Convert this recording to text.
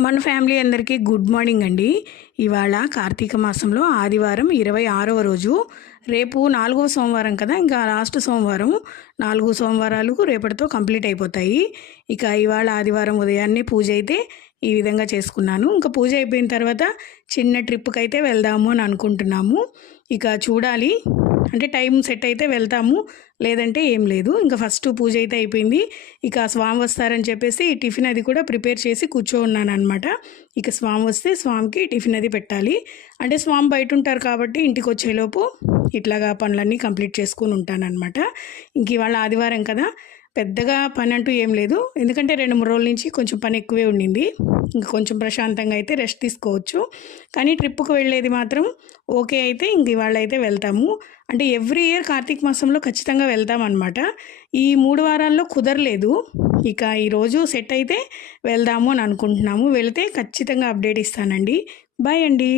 మన ఫ్యామిలీ అందరికీ good morning అండి. ఇవాళ కార్తీక మాసంలో ఆదివారం ఇరవై ఆరవ రోజు. రేపు నాలుగో సోమవారం కదా ఇంకా లాస్ట్ సోమవారం. నాలుగు సోమవారాలు రేపటితో కంప్లీట్ అయిపోతాయి. ఇక ఇవాళ ఆదివారం ఉదయాన్నే పూజ అయితే ఈ విధంగా చేసుకున్నాను. ఇంకా పూజ అయిపోయిన తర్వాత చిన్న ట్రిప్కి అయితే వెళ్దాము అని అనుకుంటున్నాము. ఇక చూడాలి అంటే టైం సెట్ అయితే వెళ్తాము లేదంటే ఏం లేదు. ఇంకా ఫస్ట్ పూజ అయితే అయిపోయింది. ఇక స్వామి వస్తారని చెప్పేసి టిఫిన్ అది కూడా ప్రిపేర్ చేసి కూర్చో ఉన్నాను అనమాట ఇక స్వామి వస్తే స్వామికి టిఫిన్ అది పెట్టాలి. అంటే స్వామి బయట ఉంటారు కాబట్టి ఇంటికి వచ్చేలోపు ఇట్లాగా పనులన్నీ కంప్లీట్ చేసుకుని ఉంటానన్నమాట. ఇంక ఇవాళ ఆదివారం కదా పెద్దగా పని అంటూ ఏం లేదు. ఎందుకంటే రెండు మూడు రోజుల నుంచి కొంచెం పని ఎక్కువే ఉండింది. ఇంకా కొంచెం ప్రశాంతంగా అయితే రెస్ట్ తీసుకోవచ్చు. కానీ ట్రిప్కి వెళ్ళేది మాత్రం ఓకే అయితే ఇంక ఇవాళ అయితే వెళ్తాము. అంటే ఎవ్రీ ఇయర్ కార్తీక మాసంలో ఖచ్చితంగా వెళ్తామన్నమాట ఈ మూడు వారాల్లో కుదరలేదు. ఇక ఈరోజు సెట్ అయితే వెళ్దాము అని అనుకుంటున్నాము. వెళితే ఖచ్చితంగా అప్డేట్ ఇస్తానండి. బాయ్ అండి.